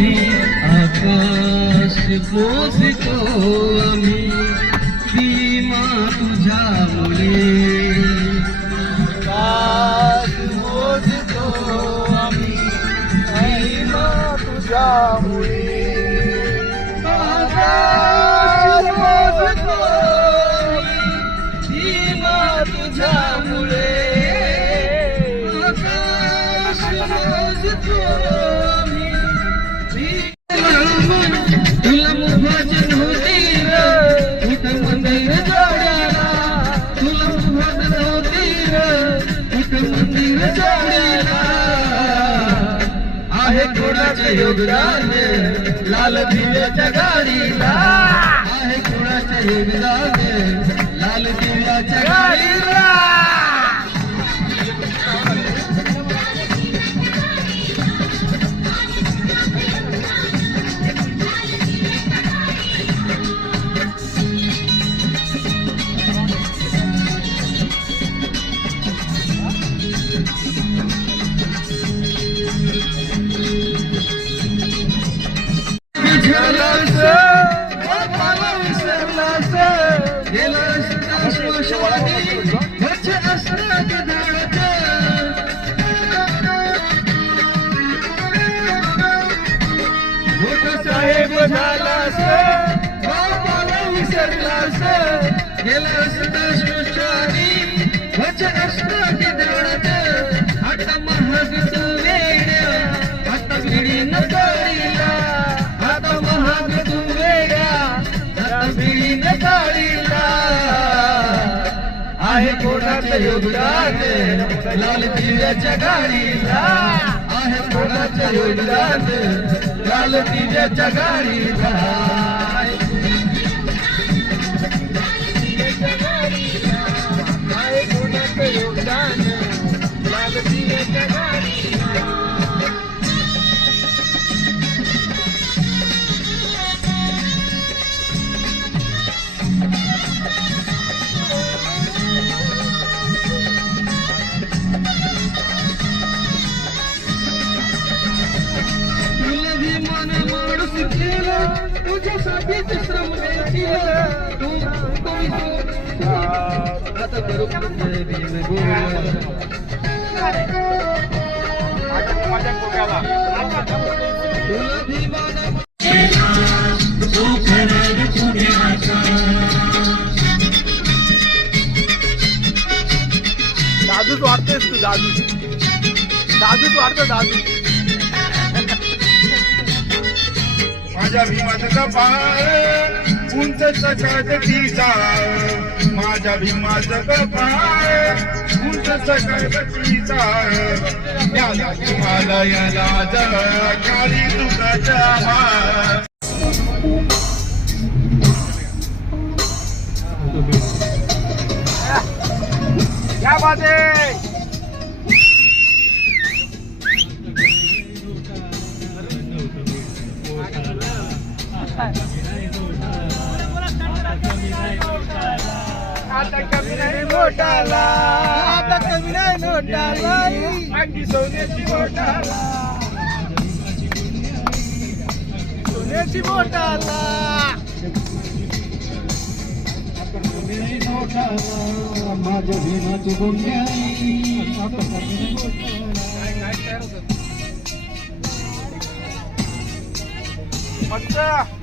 आम्ही आकाश पोसतो आम्ही भीमा तुझ्यामुळे आकाश मोजतो आम्ही भीमा तुझ्यामुळे आकाश मोजतो भीमा तुझ्यामुळे आकाश मोजतो तुला मुभाजन होती इथं मंदिर जोड्याला तुला मुभाजन होती इथं मंदिर जोड्याला आहे कोणाचे योगदान लाल दिव्याच्या गाडीला आहे कोणाचे योगदान लाल दिव्याच्या गाडीला साहेब झालास बापाला विसरलास गेला सदा श्मशानी वच असता की दळत आता महाग तू वेड्या आता भिडी न काढीला आता महाग तू वेड्या आता भिडी न काढीला आहे कोणाचं योगदान लाल दिव्याच्या गाडीला आहे कोणाचं योगदान लाल दिव्याच्या गाडीला आहे कोणाचं योगदान लाल दिव्याच्या गाडीला तुझ्यासाठीच श्रम आता करू दादूच वाटतेस तू दादूच वाटतो दादू माझ्या भीमाचं कपाळ उंच चकाटकीचा माझ्या भीमाचं कपाळ उंच चकाटकीचा याला तुम्हाला याला काळी तुझ्या क्या बात है आता कमी नाही मोठाला आता कमी नाही नोटाला आणखी सोन्याची मोठाला सोन्याची मोठाला माझ्या भीमाची बोंड्या मस्त